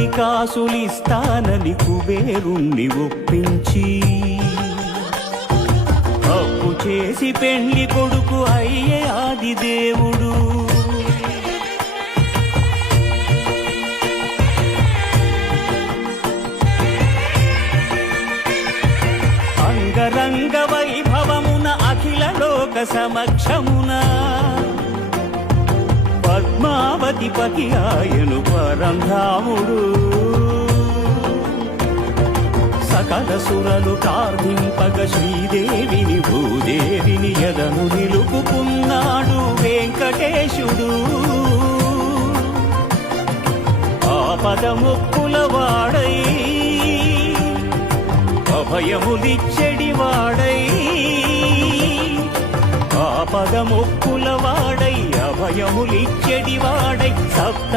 10 కాసులిస్తానని కుబేరుణ్ణి ఒప్పించి అప్పు చేసి పెళ్లి కొడుకు అయ్యే ఆది దేవుడు. అంగరంగ వైభవమున అఖిల లోక సమక్షమున పద్మావతి పతి ఆయను పరంధాముడు. సకల సురలు ప్రార్థింపగ శ్రీదేవిని భూదేవిని ఎదను నిలుపుకున్నాడు వెంకటేశుడు. ఆపదముక్కుల వాడై అభయములిచ్చెడివాడై, ఆపదముక్కుల వాడై అభయములిచ్చెడివాడై సప్త